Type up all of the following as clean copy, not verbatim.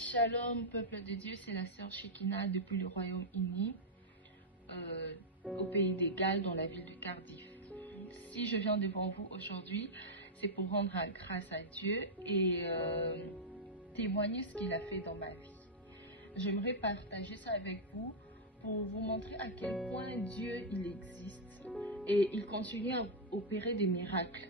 Shalom, peuple de Dieu, c'est la sœur Shekina depuis le Royaume-Uni, au pays des Galles, dans la ville de Cardiff. Si je viens devant vous aujourd'hui, c'est pour rendre grâce à Dieu et témoigner ce qu'il a fait dans ma vie. J'aimerais partager ça avec vous pour vous montrer à quel point Dieu il existe et il continue à opérer des miracles.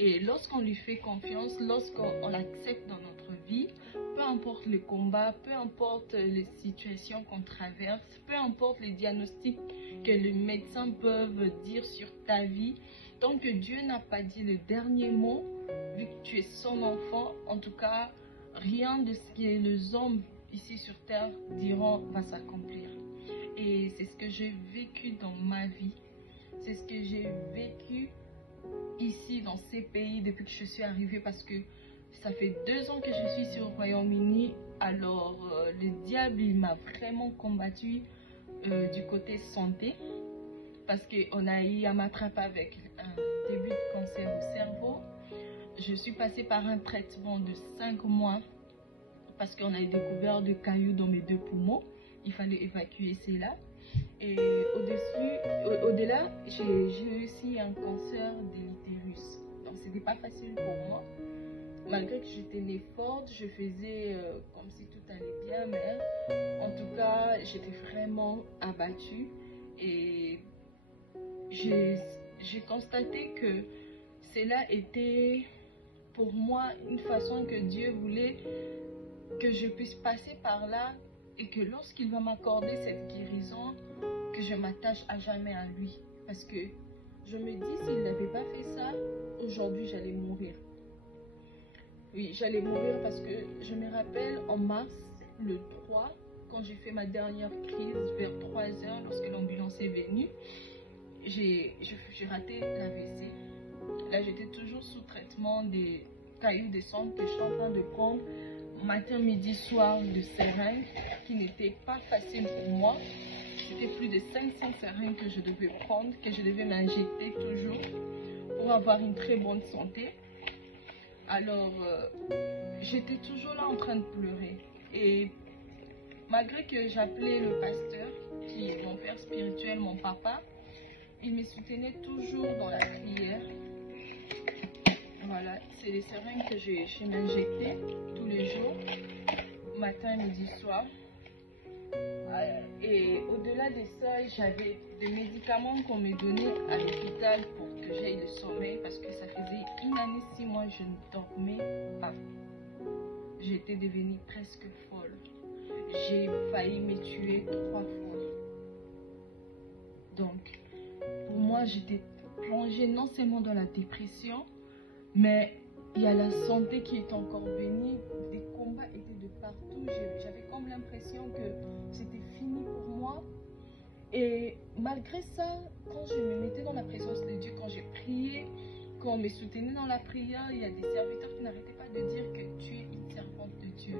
Et lorsqu'on lui fait confiance, lorsqu'on l'accepte dans notre vie, peu importe le combat, peu importe les situations qu'on traverse, peu importe les diagnostics que les médecins peuvent dire sur ta vie, tant que Dieu n'a pas dit le dernier mot, vu que tu es son enfant, en tout cas, rien de ce que les hommes ici sur terre diront va s'accomplir. Et c'est ce que j'ai vécu dans ma vie. C'est ce que j'ai vécu ici dans ces pays depuis que je suis arrivée, parce que ça fait 2 ans que je suis sur le Royaume-Uni. Alors le diable il m'a vraiment combattu du côté santé, parce qu'on a eu à m'attraper avec un début de cancer au cerveau. Je suis passée par un traitement de 5 mois parce qu'on a découvert des cailloux dans mes 2 poumons. Il fallait évacuer cela. Et au-delà, j'ai eu aussi un cancer de l'utérus. Donc, c'était pas facile pour moi. Malgré que j'étais née forte, je faisais comme si tout allait bien, mais en tout cas, j'étais vraiment abattue. Et j'ai constaté que cela était pour moi une façon que Dieu voulait que je puisse passer par là, et que lorsqu'il va m'accorder cette guérison, que je m'attache à jamais à lui. Parce que je me dis, s'il n'avait pas fait ça, aujourd'hui j'allais mourir. Oui, j'allais mourir, parce que je me rappelle en mars, le 3, quand j'ai fait ma dernière crise vers 3 heures, lorsque l'ambulance est venue, j'ai raté l'AVC. Là, j'étais toujours sous traitement des cailloux de sang que je suis en train de prendre matin, midi, soir, de seringues qui n'étaient pas faciles pour moi. C'était plus de 500 seringues que je devais prendre, que je devais m'injecter toujours pour avoir une très bonne santé. Alors, j'étais toujours là en train de pleurer. Et malgré que j'appelais le pasteur, qui est mon père spirituel, mon papa, il me soutenait toujours dans la prière. Voilà, c'est les seringues que je m'injectais tous les jours, matin, midi, soir. Et au-delà de ça, j'avais des médicaments qu'on me donnait à l'hôpital pour que j'aille le sommeil, parce que ça faisait 1 année, 6 mois, je ne dormais pas. J'étais devenue presque folle. J'ai failli me tuer 3 fois. Donc, pour moi, j'étais plongée non seulement dans la dépression, mais il y a la santé qui est encore venue. Des combats étaient de partout. J'avais comme l'impression que c'était fini pour moi. Et malgré ça, quand je me mettais dans la présence de Dieu, quand j'ai prié, quand on me soutenait dans la prière, il y a des serviteurs qui n'arrêtaient pas de dire que tu es une servante de Dieu.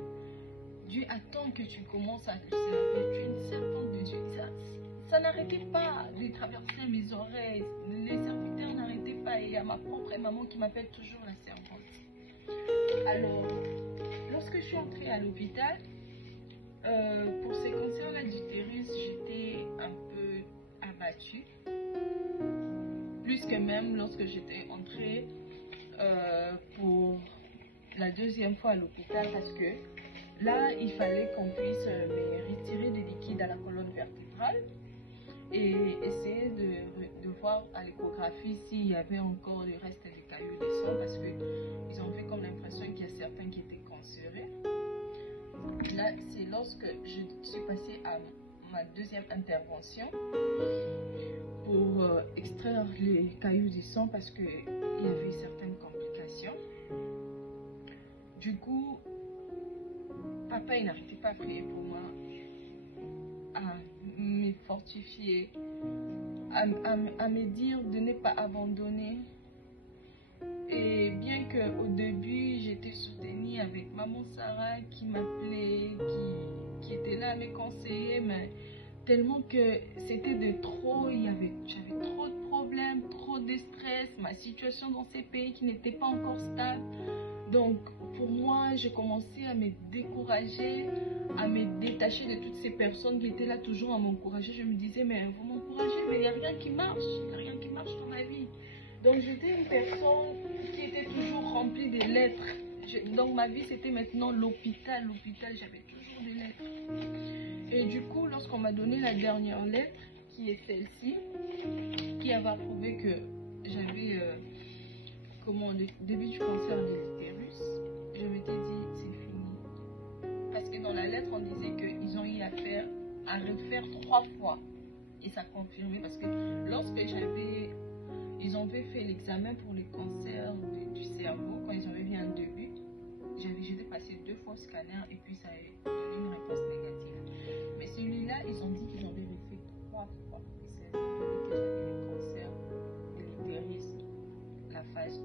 Dieu attend que tu commences à le servir. Tu es une servante de Dieu. Ça n'arrêtait pas de traverser mes oreilles. Les serviteurs n'arrêtaient pas. Et il y a ma propre maman qui m'appelle toujours la servante. Alors, lorsque je suis entrée à l'hôpital, pour ces cancers-là d'utérus, j'étais un peu abattue. Plus que même lorsque j'étais entrée pour la 2e fois à l'hôpital, parce que là, il fallait qu'on puisse me retirer des liquides à la colonne vertébrale et essayer de voir à l'échographie s'il y avait encore le reste des cailloux de sang, parce qu'ils ont fait comme l'impression qu'il y a certains qui étaient cancéreux. Là, c'est lorsque je suis passée à ma 2e intervention pour extraire les cailloux du sang, parce qu'il y avait certaines complications. Du coup, papa, il n'arrêtait pas à prier pour moi, à me fortifier, à me dire de ne pas abandonner. Et bien qu'au début, j'étais soutenue avec maman Sarah qui m'appelait, qui était là à me conseiller, mais tellement que c'était de trop, j'avais trop de problèmes, trop de stress, ma situation dans ces pays qui n'était pas encore stable. Donc pour moi, j'ai commencé à me décourager, à me détacher de toutes ces personnes qui étaient là toujours à m'encourager. Je me disais, mais vous m'encouragez, mais il n'y a rien qui marche. Il n'y a rien qui marche dans ma vie. Donc j'étais une personne qui était toujours remplie de lettres. Donc ma vie, c'était maintenant l'hôpital. L'hôpital, j'avais toujours des lettres. Et du coup, lorsqu'on m'a donné la dernière lettre, qui est celle-ci, qui avait prouvé que j'avais le début du cancer de l'utérus, je m'étais dit, c'est fini. Parce que dans la lettre, on disait qu'ils ont eu à refaire 3 fois. Et ça confirmait parce que lorsque ils avaient fait l'examen pour le cancer du cerveau, quand ils avaient vu un début, j'étais passé 2 fois au scanner et puis ça a donné une réponse négative. Mais celui-là, ils ont dit qu'ils avaient refait 3 fois. Et ça a donné que j'avais le cancer de l'utérus, la phase 2.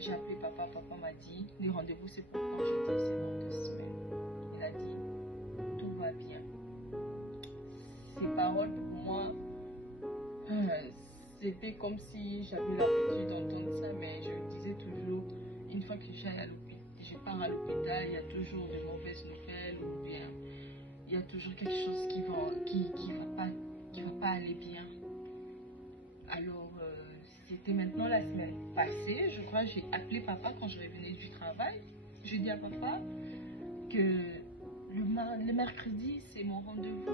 J'ai appelé papa, papa m'a dit, le rendez-vous c'est pour quand? J'ai dit c'est dans 2 semaines. Il a dit, tout va bien. Ces paroles pour moi, c'était comme si j'avais l'habitude d'entendre ça, mais je me disais toujours, une fois que je pars à l'hôpital, il y a toujours de mauvaises nouvelles ou bien il y a toujours quelque chose qui va pas aller bien. Alors, c'était maintenant la semaine passée, je crois, j'ai appelé papa quand je revenais du travail. Je dis à papa que le mercredi, c'est mon rendez-vous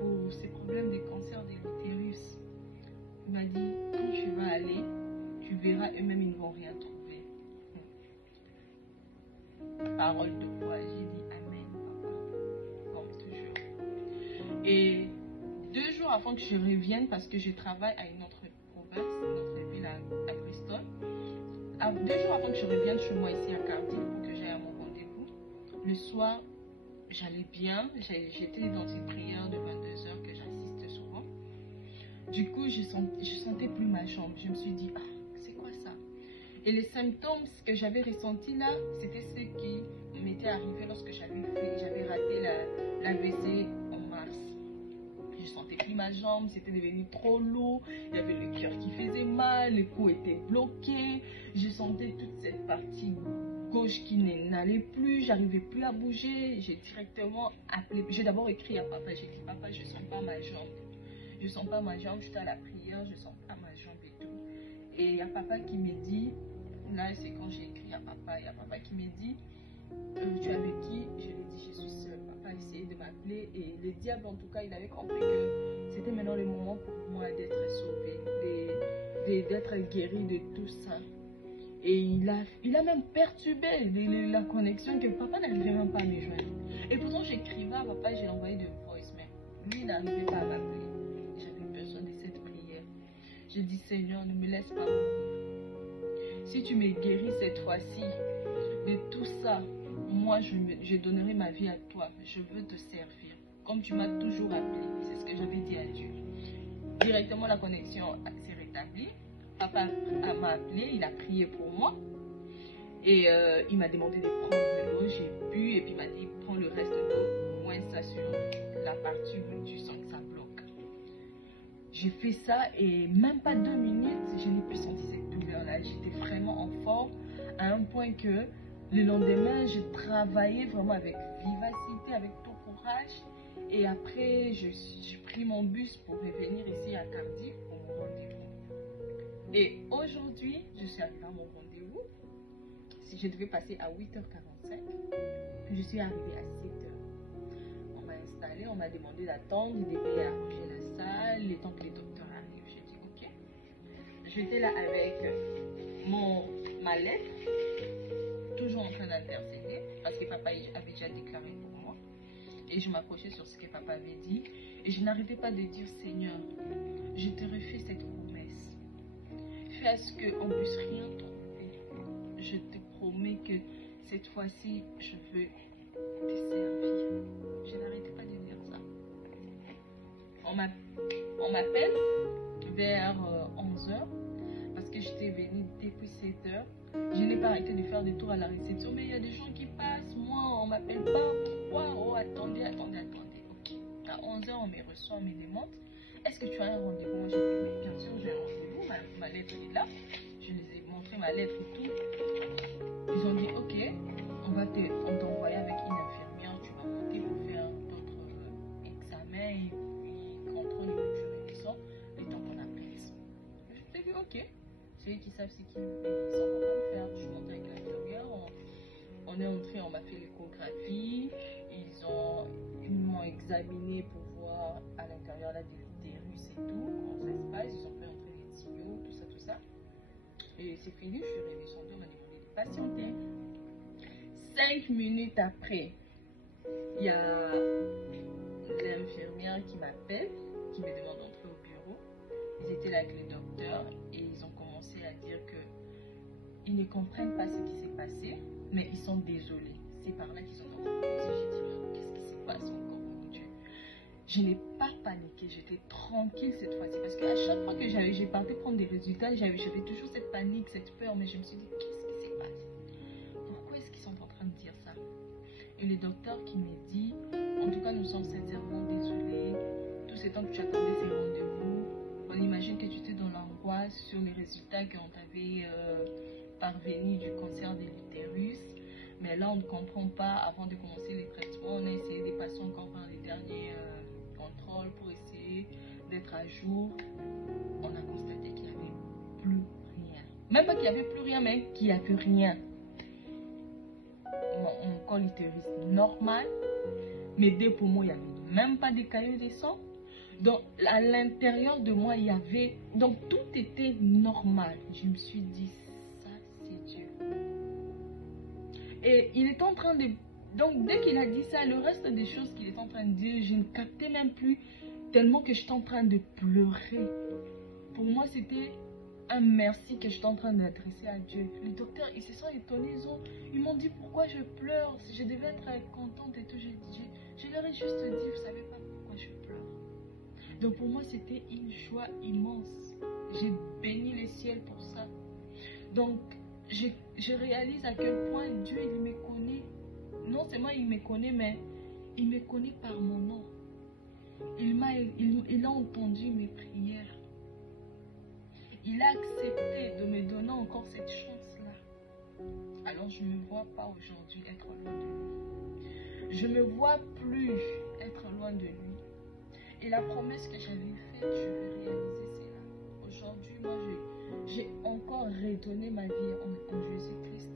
pour ces problèmes de cancer de l'utérus. Il m'a dit, quand tu vas aller, tu verras, eux-mêmes, ils ne vont rien trouver. Parole de foi, j'ai dit Amen, papa, comme toujours. Et 2 jours avant que je revienne, parce que je travaille à une autre province, une autre ville à Bristol, 2 jours avant que je revienne chez moi ici à Cardiff pour que j'aille à mon rendez-vous, le soir, j'allais bien, j'étais dans une prière de 22 heures que j'assiste souvent. Du coup, je sentais plus ma jambe. Je me suis dit, ah, c'est quoi ça? Et les symptômes que j'avais ressentis là, c'était ce qui m'était arrivé lorsque j'avais raté l'AVC en mars. Je sentais plus ma jambe, c'était devenu trop lourd, il y avait le cœur qui faisait mal, le cou était bloqué, je sentais toute cette partie gauche qui n'allait plus, j'arrivais plus à bouger. J'ai directement appelé, j'ai d'abord écrit à papa, j'ai dit papa, je sens pas ma jambe. Je sens pas ma jambe, j'étais à la prière, je sens pas ma jambe et tout. Et il y a papa qui me dit, là c'est quand j'ai écrit à papa, il y a papa qui me dit, tu es avec qui? Je lui ai dit, je suis seule. Papa a essayé de m'appeler et le diable en tout cas, il avait compris que c'était maintenant le moment pour moi d'être sauvée, d'être guérie de tout ça. Et il a même perturbé la connexion que papa n'arrivait même pas à me joindre. Et pourtant j'écrivais à papa, j'ai envoyé de voicemail. Lui il n'arrivait pas à m'appeler. J'avais besoin de cette prière. J'ai dit Seigneur, ne me laisse pas mourir. Si tu me guéris cette fois-ci de tout ça, moi je donnerai ma vie à toi. Je veux te servir. Comme tu m'as toujours appelé. C'est ce que j'avais dit à Dieu. Directement la connexion s'est rétablie. Papa m'a appelé, il a prié pour moi. Et il m'a demandé de prendre de l'eau. J'ai bu et puis il m'a dit prends le reste de l'eau. Moins ça sur la partie où tu sens que ça bloque. J'ai fait ça et même pas 2 minutes, je n'ai plus senti cette douleur-là. J'étais vraiment en forme à un point que le lendemain, je travaillais vraiment avec vivacité, avec tout courage. Et après, j'ai pris mon bus pour revenir ici à Cardiff pour mon rendez-vous. Et aujourd'hui, je suis arrivée à mon rendez-vous. Si je devais passer à 8h45, je suis arrivée à 7h. On m'a installée, on m'a demandé d'attendre, il devait arranger la salle, le temps que les docteurs arrivent. J'ai dit ok. J'étais là avec ma lettre, toujours en train d'intercéder, parce que papa avait déjà déclaré pour moi. Et je m'accrochais sur ce que papa avait dit. Et je n'arrêtais pas de dire Seigneur, je te refais cette promesse. Fais à ce qu'on ne puisse rien trouver. Je te promets que cette fois-ci, je veux te servir. Je n'arrêtais pas de dire ça. On m'appelle vers 11h parce que j'étais venue depuis 7h. Je n'ai pas arrêté de faire des tours à la réception, mais il y a des gens qui passent. Moi, on ne m'appelle pas. Pourquoi? Oh, attendez. Ok. À 11h, on me reçoit, on me demande est-ce que tu as un rendez-vous? Moi, j'ai dit oui, bien sûr, j'ai un rendez-vous. Ma lettre est là. Je les ai montré ma lettre et tout. examiner pour voir à l'intérieur là de l'utérus et tout, comment ça se passe. Ils ont fait entrer les tuyaux, tout ça. Et c'est fini, je suis redescendue, on m'a demandé de patienter. 5 minutes après, il y a l'infirmière qui m'appelle, qui me demande d'entrer au bureau. Ils étaient là avec le docteur et ils ont commencé à dire que ils ne comprennent pas ce qui s'est passé, mais ils sont désolés. C'est par là qu'ils ont entendu. J'ai dit, qu'est-ce qui se passe encore, mon Dieu? Je n'ai pas paniqué, j'étais tranquille cette fois-ci. Parce qu'à chaque fois que j'ai parti prendre des résultats, j'avais toujours cette panique, cette peur. Mais je me suis dit, qu'est-ce qui s'est passé? Pourquoi est-ce qu'ils sont en train de dire ça? Et le docteur qui me dit, en tout cas, nous sommes sincèrement désolés. Tout ce temps que tu attendais ces rendez-vous, on imagine que tu étais dans l'angoisse sur les résultats qu'on t'avait parvenu du cancer de l'utérus. Mais là, on ne comprend pas. Avant de commencer les traitements, on a essayé de passer encore par les derniers contrôles pour essayer d'être à jour. On a constaté qu'il n'y avait plus rien. Même pas qu'il n'y avait plus rien, mais qu'il n'y avait rien. Mon col utérus normal. Mes deux poumons, il n'y avait même pas de caillots de sang. Donc, à l'intérieur de moi, il y avait... Donc, tout était normal. Je me suis dit, ça, c'est Dieu. Et il est en train de... Donc, dès qu'il a dit ça, le reste des choses qu'il est en train de dire, je ne captais même plus tellement que j'étais en train de pleurer. Pour moi, c'était un merci que j'étais en train d'adresser à Dieu. Les docteurs, ils se sont étonnés. Ils m'ont dit pourquoi je pleure. Si je devais être contente et tout, je leur ai juste dit, vous savez pas pourquoi je pleure. Donc pour moi, c'était une joie immense. J'ai béni le ciel pour ça. Donc, je réalise à quel point Dieu, il me connaît. Non seulement il me connaît, mais il me connaît par mon nom. Il a entendu mes prières. Il a accepté de me donner encore cette chance-là. Alors je ne me vois pas aujourd'hui être loin de lui. Je ne me vois plus être loin de lui. Et la promesse que j'avais faite, je vais réaliser cela. Aujourd'hui, moi, j'ai encore redonné ma vie en Jésus-Christ.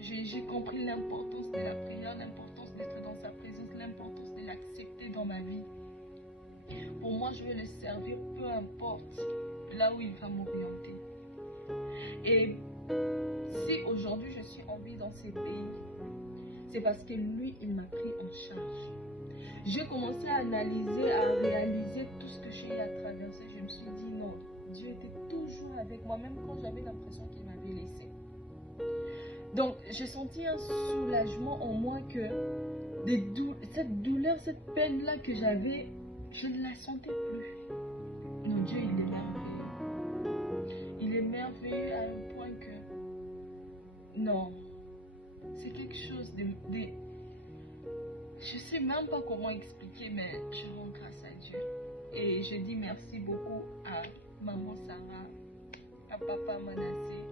J'ai compris l'importance de la prière, l'importance d'être dans sa présence, l'importance de l'accepter dans ma vie. Pour moi, je vais le servir, peu importe là où il va m'orienter. Et si aujourd'hui je suis en vie dans ces pays, c'est parce que lui, il m'a pris en charge. J'ai commencé à analyser, à réaliser tout ce que j'ai à traverser. Je me suis dit non, Dieu était toujours avec moi, même quand j'avais l'impression qu'il m'avait laissé. Donc, j'ai senti un soulagement en moi que cette douleur, cette peine-là que j'avais, je ne la sentais plus. Non, Dieu, il est merveilleux. Il est merveilleux à un point que... Non, c'est quelque chose de... Je ne sais même pas comment expliquer, mais je rends grâce à Dieu. Et je dis merci beaucoup à maman Sarah, à papa Manassé,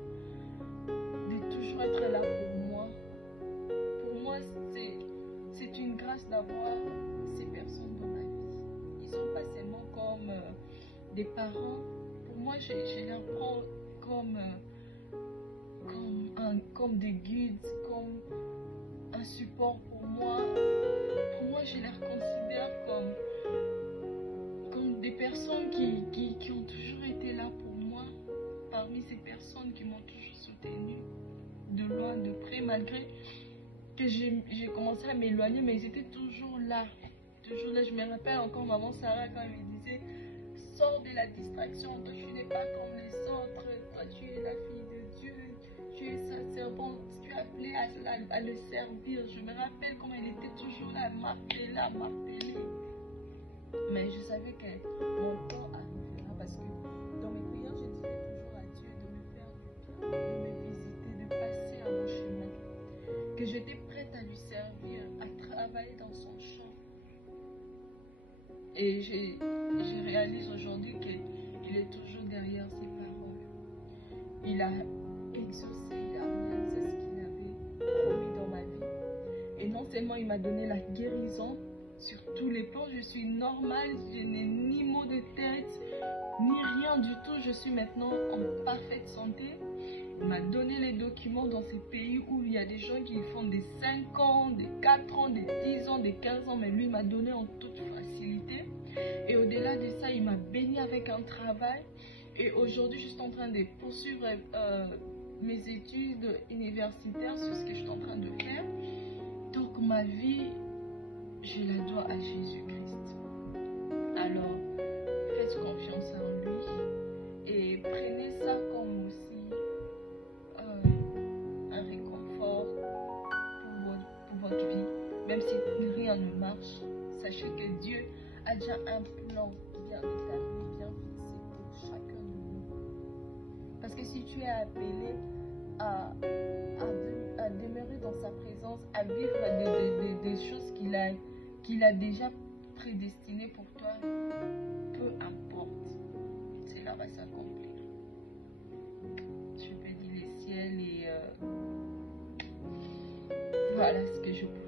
de toujours être là pour moi. Pour moi, c'est une grâce d'avoir ces personnes dans ma vie. Ils ne sont pas seulement comme des parents. Pour moi, je les prends comme des guides, comme un support pour moi. Pour moi, je les considère comme des personnes qui ont toujours été là pour moi. Parmi ces personnes qui m'ont toujours soutenue, de loin, de près, malgré que j'ai commencé à m'éloigner, mais ils étaient toujours là. Toujours là. Je me rappelle encore maman Sarah quand elle me disait, sors de la distraction, toi tu n'es pas comme les autres, toi tu es la fille de Dieu, tu es sa servante, tu es appelée à le servir. Je me rappelle comment elle était toujours là, à marteler. Mais je savais que mon temps arrivera parce que dans mes prières, je disais toujours à Dieu de me faire du bien, de me visiter, de passer à mon chemin. Que j'étais prête à lui servir, à travailler dans son champ. Et je réalise aujourd'hui qu'il est toujours derrière ses paroles. Il a exaucé, il a réalisé ce qu'il avait promis dans ma vie. Et non seulement il m'a donné la guérison, sur tous les plans, je suis normale, je n'ai ni maux de tête, ni rien du tout. Je suis maintenant en parfaite santé. m'a donné les documents dans ces pays où il y a des gens qui font des 5 ans, des 4 ans, des 10 ans, des 15 ans, mais lui m'a donné en toute facilité. Et au-delà de ça, il m'a béni avec un travail. Et aujourd'hui, je suis en train de poursuivre mes études universitaires sur ce que je suis en train de faire. Donc ma vie, je la dois à Jésus-Christ. Alors, faites confiance en lui et prenez ça comme aussi un réconfort pour votre vie. Même si rien ne marche, sachez que Dieu a déjà un plan bien établi, bien fixé pour chacun de nous. Parce que si tu es appelé à demeurer dans sa présence, à vivre des choses qu'il a déjà prédestinées pour toi, peu importe, cela va s'accomplir. Je bénis les ciels et voilà ce que je peux